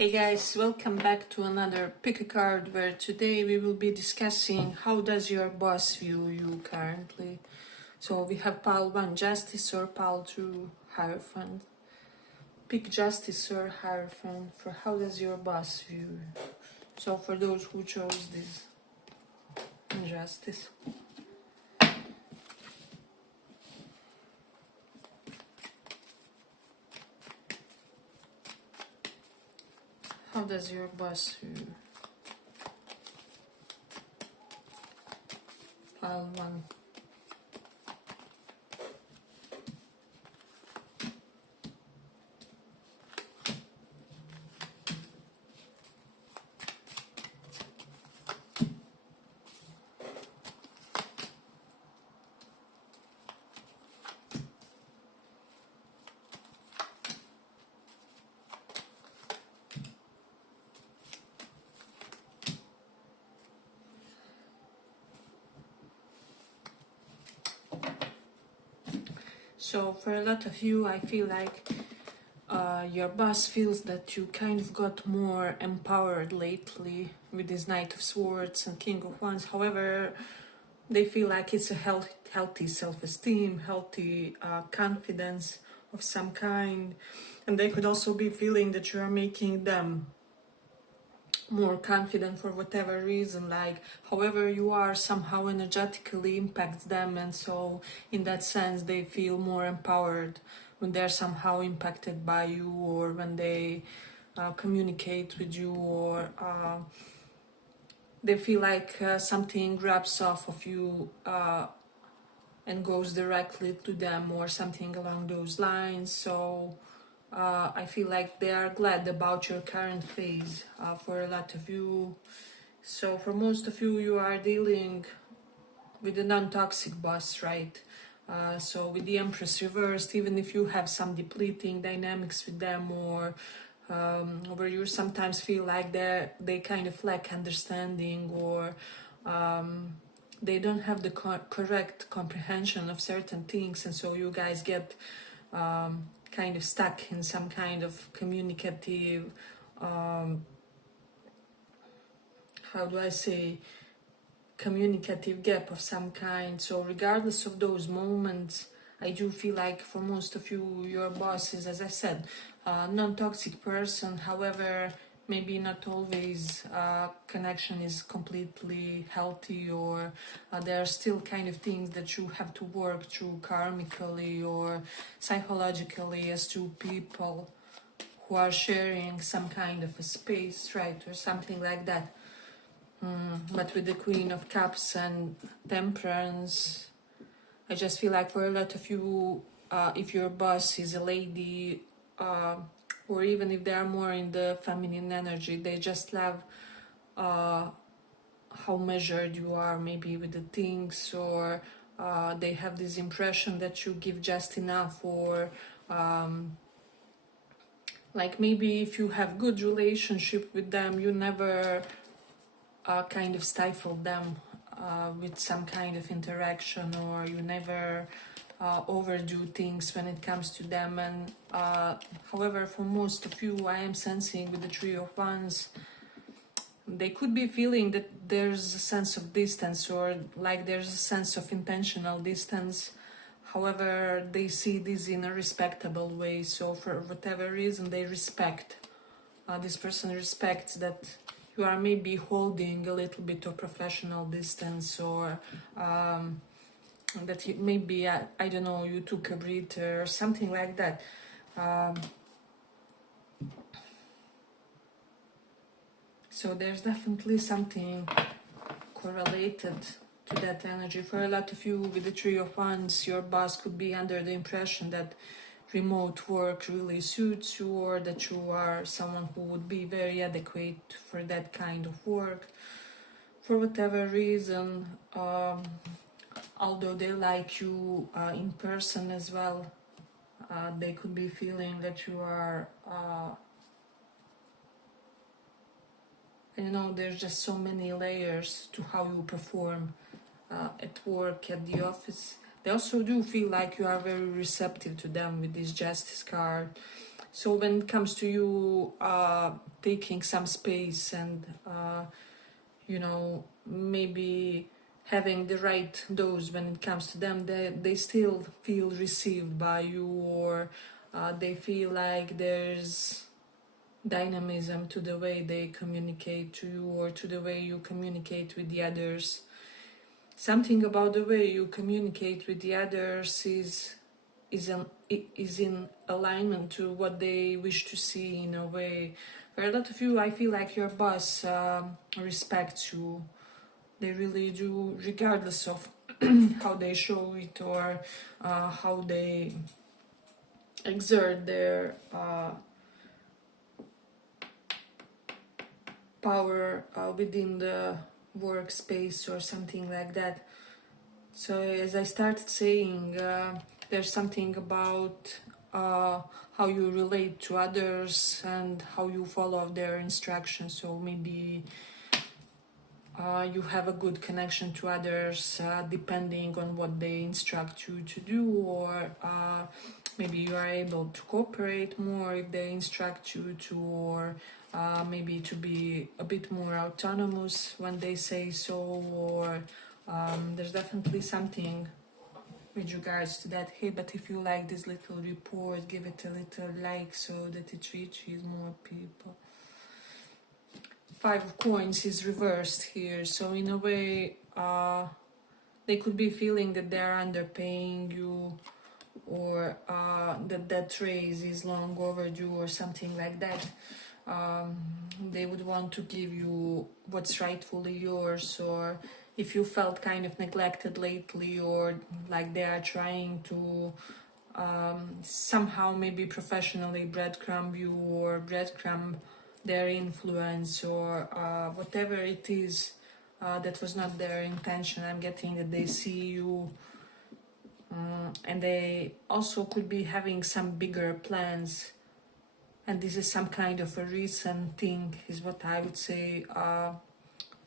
Hey guys, welcome back to another pick a card where today we will be discussing how does your boss view you currently. So we have pile 1 Justice or pile 2 Hierophant. Pick Justice or Hierophant for how does your boss view you. So for those who chose this Justice. How does your boss view you? Pile 1. So for a lot of you, I feel like your boss feels that you kind of got more empowered lately with this Knight of Swords and King of Wands. However, they feel like it's a healthy self-esteem, healthy confidence of some kind. And they could also be feeling that you are making them more confident for whatever reason, like however you are somehow energetically impacts them, and so in that sense they feel more empowered when they're somehow impacted by you, or when they communicate with you, or they feel like something grabs off of you and goes directly to them, or something along those lines. So I feel like they are glad about your current phase for a lot of you. So for most of you, you are dealing with a non-toxic boss, right? So with the Empress reversed, even if you have some depleting dynamics with them, or where you sometimes feel like they kind of lack understanding, or they don't have the correct comprehension of certain things, and so you guys get kind of stuck in some kind of communicative, how do I say, communicative gap of some kind. So regardless of those moments, I do feel like for most of you, your boss is, as I said, a non-toxic person. However, maybe not always connection is completely healthy, or there are still kind of things that you have to work through karmically or psychologically as two people who are sharing some kind of a space, right, or something like that. But with the Queen of Cups and Temperance, I just feel like for a lot of you, if your boss is a lady, or even if they are more in the feminine energy, they just love how measured you are maybe with the things, or they have this impression that you give just enough, or like maybe if you have good relationship with them, you never kind of stifle them with some kind of interaction, or you never overdo things when it comes to them. And however, for most of you, I am sensing with the Three of Wands, they could be feeling that there's a sense of distance, or like there's a sense of intentional distance. However, they see this in a respectable way. So for whatever reason, they respect, this person respects that you are maybe holding a little bit of professional distance, or that you maybe, I don't know, you took a breather or something like that. So there's definitely something correlated to that energy. For a lot of you with the Three of Wands, your boss could be under the impression that remote work really suits you, or that you are someone who would be very adequate for that kind of work. For whatever reason, although they like you in person as well, they could be feeling that you are, there's just so many layers to how you perform at work, at the office. They also do feel like you are very receptive to them with this Justice card. So when it comes to you taking some space and maybe having the right dose when it comes to them, they still feel received by you, or they feel like there's dynamism to the way they communicate to you, or to the way you communicate with the others. Something about the way you communicate with the others is in alignment to what they wish to see, in a way. For a lot of you, I feel like your boss respects you. They really do, regardless of how they show it, or how they exert their power within the workspace or something like that. So as I started saying, there's something about how you relate to others and how you follow their instructions. So maybe you have a good connection to others depending on what they instruct you to do, or maybe you are able to cooperate more if they instruct you to, or maybe to be a bit more autonomous when they say so, or there's definitely something with regards to that. Hey, but if you like this little report, give it a little like so that it reaches more people. Five of Coins is reversed here, so in a way they could be feeling that they're underpaying you, or that raise is long overdue, or something like that. They would want to give you what's rightfully yours, or if you felt kind of neglected lately, or like they are trying to somehow maybe professionally breadcrumb you, or breadcrumb their influence, or whatever it is, that was not their intention. I'm getting that they see you, and they also could be having some bigger plans, and this is some kind of a recent thing, is what I would say,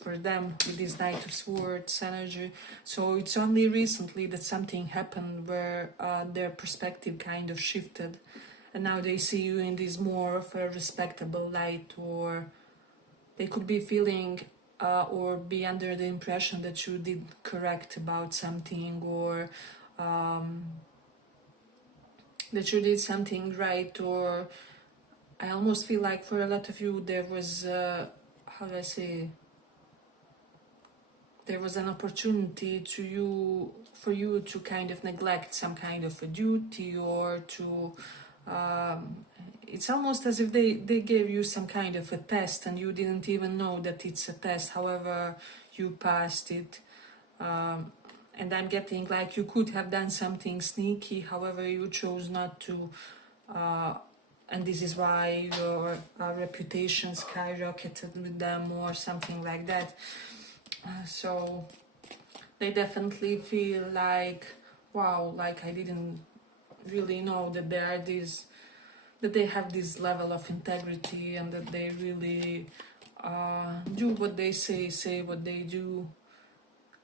for them, with this Knight of Swords energy. So it's only recently that something happened where their perspective kind of shifted, and now they see you in this more of a respectable light, or they could be feeling or be under the impression that you did correct about something, or that you did something right. Or I almost feel like for a lot of you there was how do I say, there was an opportunity for you to kind of neglect some kind of a duty, or to it's almost as if they gave you some kind of a test and you didn't even know that it's a test. However, you passed it. And I'm getting like you could have done something sneaky, however you chose not to, and this is why your reputation skyrocketed with them, or something like that. So they definitely feel like, wow, like I didn't really know that there are these, that they have this level of integrity, and that they really do what they say what they do.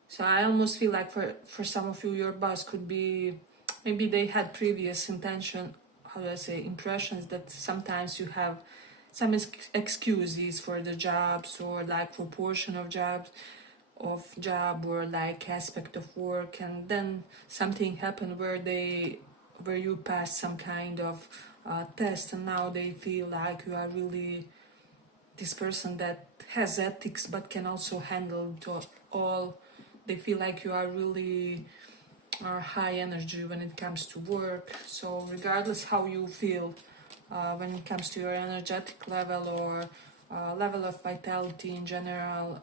So I almost feel like for some of you, your boss could be, maybe they had previous intention, how do I say, impressions that sometimes you have some excuses for the jobs, or like proportion of job, or like aspect of work, and then something happened where you passed some kind of test, and now they feel like you are really this person that has ethics but can also handle to all. They feel like you are really high energy when it comes to work. So regardless how you feel when it comes to your energetic level, or level of vitality in general,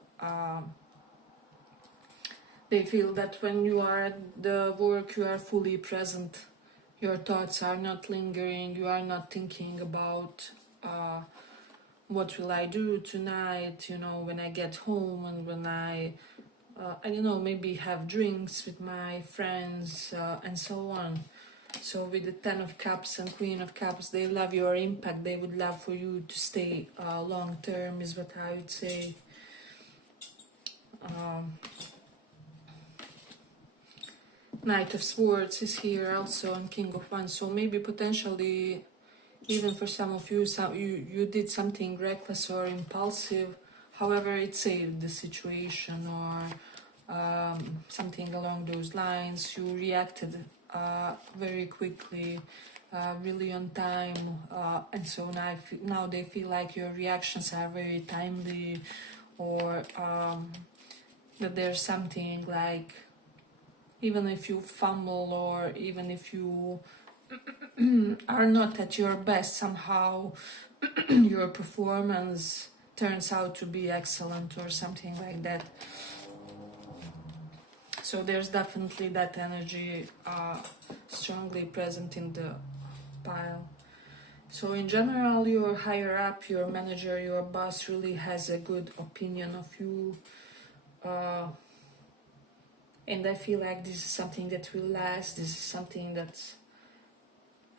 they feel that when you are at the work, you are fully present. Your thoughts are not lingering. You are not thinking about what will I do tonight, when I get home, and when I don't know, maybe have drinks with my friends, and so on. So with the Ten of Cups and Queen of Cups, they love your impact. They would love for you to stay long term, is what I would say. Knight of Swords is here also, and King of Wands. So maybe potentially even for some of you, you did something reckless or impulsive, however it saved the situation, or something along those lines. You reacted very quickly, really on time, and so now they feel like your reactions are very timely, or that there's something like, even if you fumble, or even if you are not at your best, somehow your performance turns out to be excellent, or something like that. So there's definitely that energy strongly present in the pile. So in general, your higher up, your manager, your boss really has a good opinion of you. And I feel like this is something that will last. This is something that's,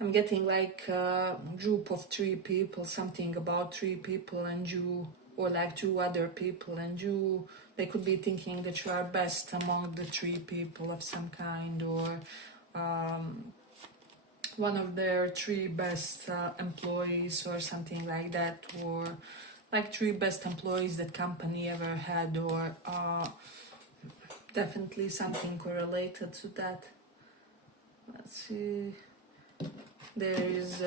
I'm getting like a group of 3 people, something about 3 people and you, or like 2 other people and you. They could be thinking that you are best among the 3 people of some kind, or one of their 3 best employees, or something like that, or like 3 best employees that company ever had, or definitely something correlated to that. Let's see. There is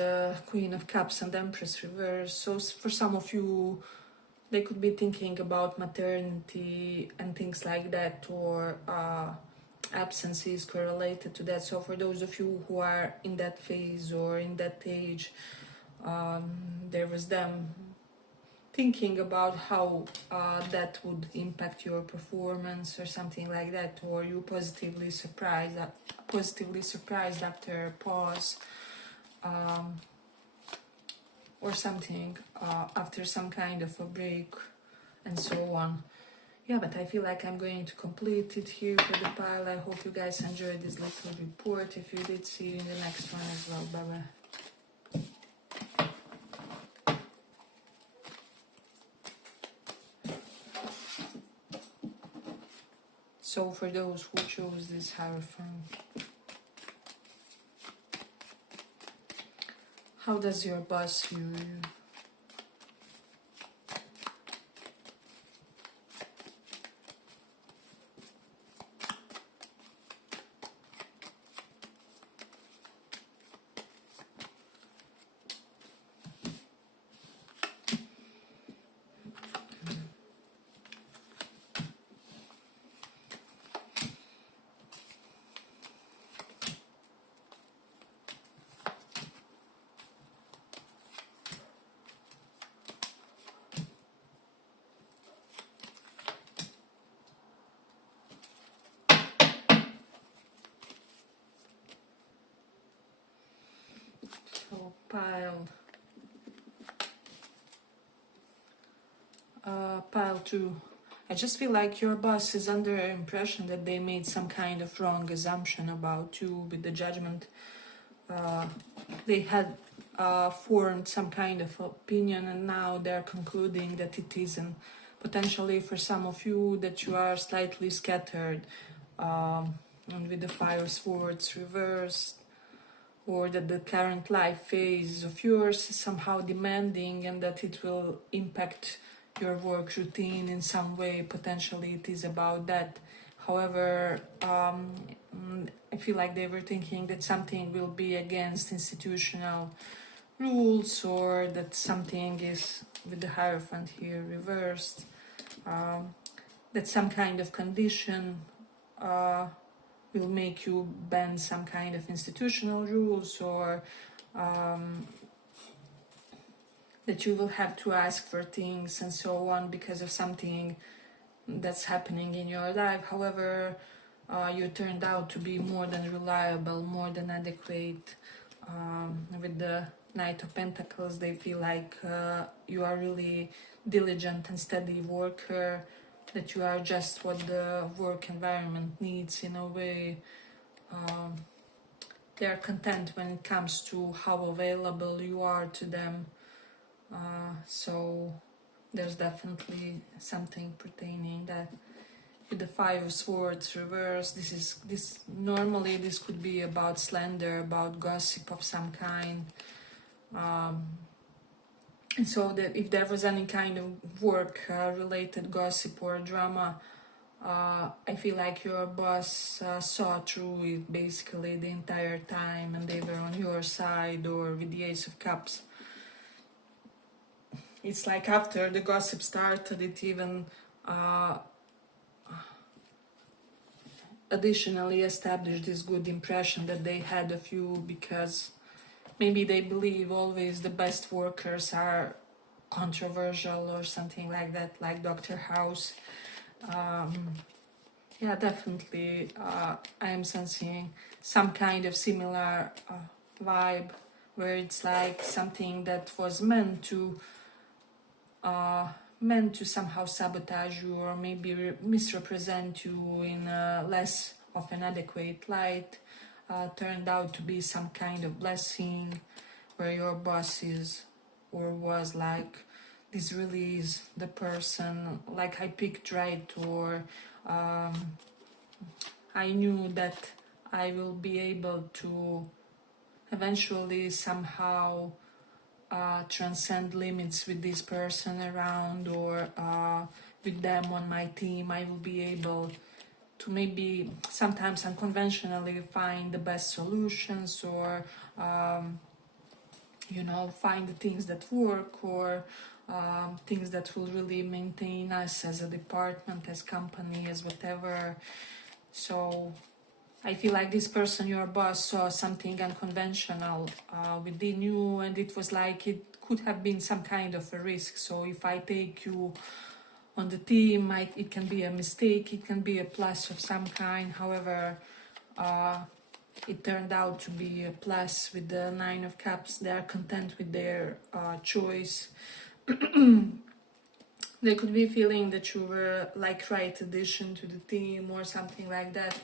Queen of Cups and Empress reverse. So for some of you, they could be thinking about maternity and things like that, or absences correlated to that. So for those of you who are in that phase or in that age, there was them thinking about how that would impact your performance, or something like that, or you positively surprised after a pause, or something after some kind of a break, and so on. Yeah, but I feel like I'm going to complete it here for the pile. I hope you guys enjoyed this little report. If you did, see you in the next one as well. Bye bye. So for those who chose this Hierophant, how does your boss view you? So pile 2. I just feel like your boss is under the impression that they made some kind of wrong assumption about you with the Judgment. They had formed some kind of opinion, and now they're concluding that it isn't. Potentially for some of you, that you are slightly scattered, and with the 5 of Swords reversed, or that the current life phase of yours is somehow demanding, and that it will impact your work routine in some way. Potentially it is about that. However, I feel like they were thinking that something will be against institutional rules, or that something is, with the Hierophant here reversed, that some kind of condition will make you bend some kind of institutional rules, or that you will have to ask for things and so on because of something that's happening in your life. However, you turned out to be more than reliable, more than adequate. With the Knight of Pentacles, they feel like you are really diligent and steady worker, that you are just what the work environment needs in a way. They are content when it comes to how available you are to them. So there's definitely something pertaining that. With the 5 of Swords reversed, this could be about slander, about gossip of some kind. And so that if there was any kind of work related gossip or drama, I feel like your boss saw through it basically the entire time, and they were on your side. Or with the Ace of Cups, it's like after the gossip started, it even additionally established this good impression that they had of you, because maybe they believe always the best workers are controversial or something like that, like Dr. House. Yeah, definitely. I am sensing some kind of similar vibe, where it's like something that was meant to somehow sabotage you, or maybe misrepresent you in a less of an adequate light, turned out to be some kind of blessing, where your boss is or was like, this really is the person like I picked right, or I knew that I will be able to eventually somehow transcend limits with this person around, or with them on my team. I will be able to maybe sometimes unconventionally find the best solutions, or find the things that work, or things that will really maintain us as a department, as company, as whatever. So I feel like this person, your boss, saw something unconventional within you, and it was like it could have been some kind of a risk. So if I take you on the team, it can be a mistake, it can be a plus of some kind. However, it turned out to be a plus with the Nine of Cups. They are content with their choice. They could be feeling that you were like right addition to the team or something like that.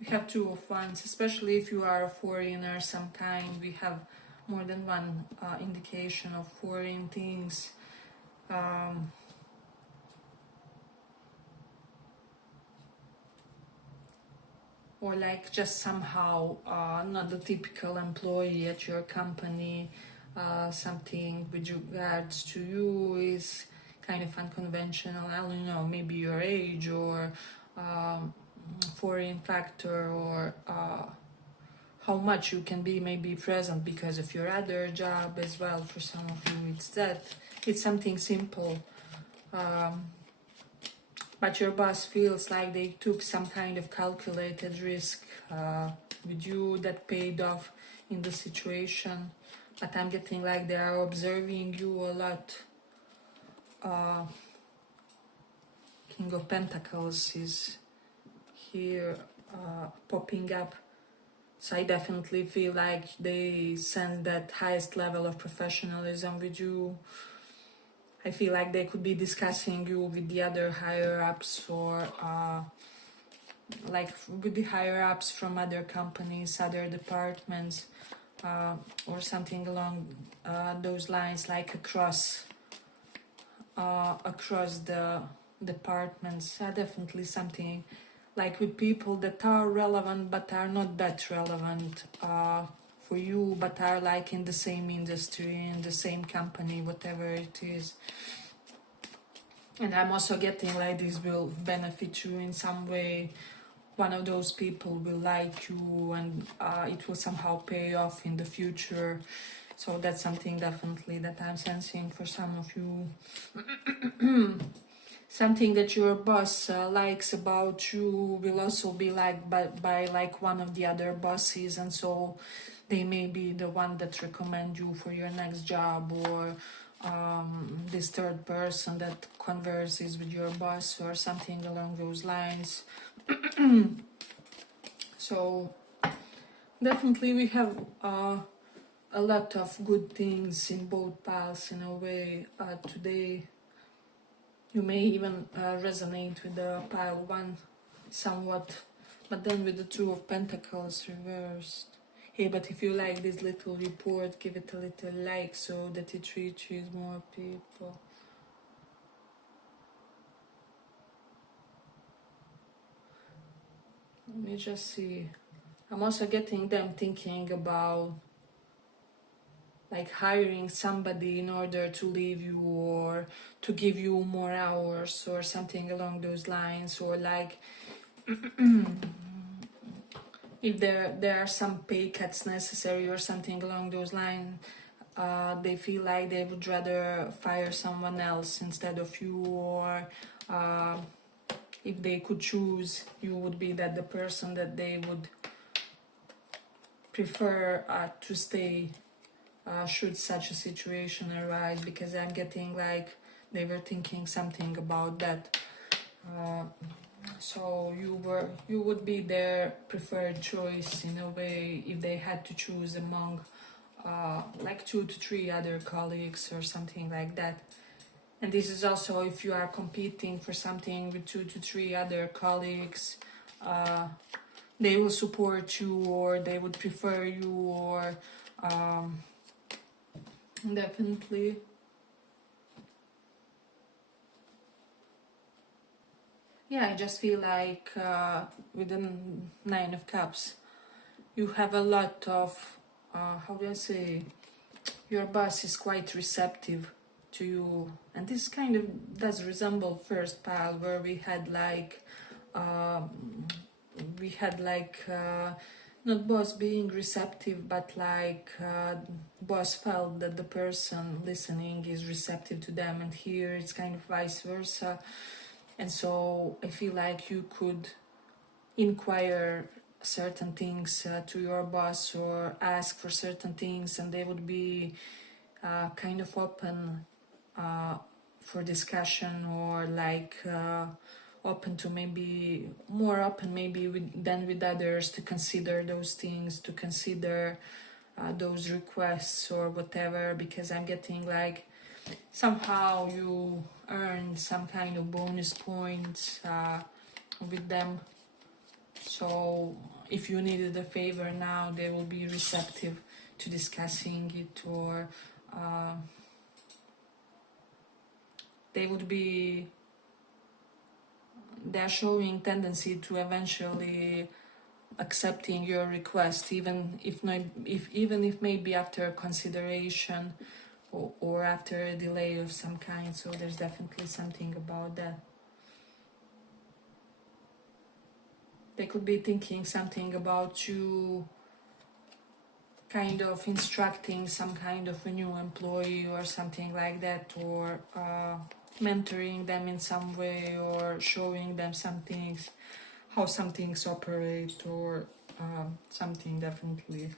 We have Two of Wands, especially if you are a foreigner some kind. We have more than one indication of foreign things. Or like just somehow not the typical employee at your company. Something with regards to you is kind of unconventional. I don't know, maybe your age, or foreign factor, or how much you can be maybe present because of your other job as well. For some of you, it's something simple. But your boss feels like they took some kind of calculated risk with you that paid off in the situation. But I'm getting like they are observing you a lot. King of Pentacles is here popping up. So I definitely feel like they sense that highest level of professionalism with you. I feel like they could be discussing you with the other higher-ups, or like with the higher-ups from other companies, other departments, or something along those lines, like across the departments. Definitely something like with people that are relevant but are not that relevant for you, but are like in the same industry, in the same company, whatever it is. And I'm also getting like this will benefit you in some way. One of those people will like you, and it will somehow pay off in the future. So that's something definitely that I'm sensing for some of you. Something that your boss likes about you will also be liked by like one of the other bosses, and so they may be the one that recommend you for your next job, or this third person that converses with your boss, or something along those lines. So definitely we have a lot of good things in both piles in a way today. You may even resonate with the pile 1 somewhat, but then with the Two of Pentacles reversed. Hey, but if you like this little report, give it a little like so that it reaches more people. Let me just see. I'm also getting them thinking about like hiring somebody in order to leave you or to give you more hours or something along those lines, or like if there are some pay cuts necessary or something along those lines. They feel like they would rather fire someone else instead of you, or if they could choose, you would be that the person that they would prefer to stay should such a situation arise, because I'm getting like they were thinking something about that. So you would be their preferred choice in a way if they had to choose among like 2 to 3 other colleagues or something like that. And this is also if you are competing for something with 2 to 3 other colleagues, they will support you or they would prefer you, or definitely. Yeah, I just feel like with the 9 of Cups, you have a lot of, how do I say, your boss is quite receptive to you. And this kind of does resemble first pile, where we had like, not boss being receptive, but like boss felt that the person listening is receptive to them, and here it's kind of vice versa. And so I feel like you could inquire certain things to your boss or ask for certain things, and they would be kind of open for discussion, or like open to maybe more open maybe than with others, to consider those things, to consider those requests or whatever, because I'm getting like somehow you earn some kind of bonus points with them. So if you needed a favor now, they will be receptive to discussing it, or they're showing tendency to eventually accepting your request, even if maybe after consideration, or after a delay of some kind. So there's definitely something about that. They could be thinking something about you, kind of instructing some kind of a new employee or something like that, or mentoring them in some way, or showing them some things, how some things operate, or something definitely.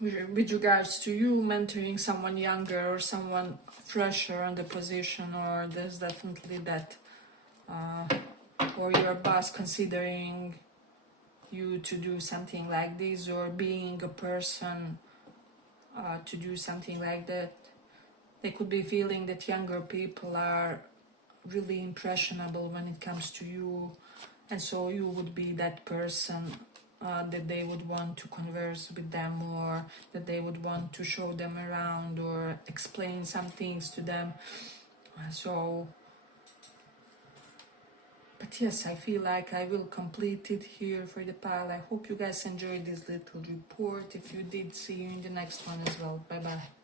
With regards to you mentoring someone younger or someone fresher on the position, or there's definitely that, or your boss considering you to do something like this, or being a person to do something like that. They could be feeling that younger people are really impressionable when it comes to you, and so you would be that person that they would want to converse with them, or that they would want to show them around or explain some things to them. So, but yes, I feel like I will complete it here for the pile. I hope you guys enjoyed this little report. If you did, see you in the next one as well. Bye bye.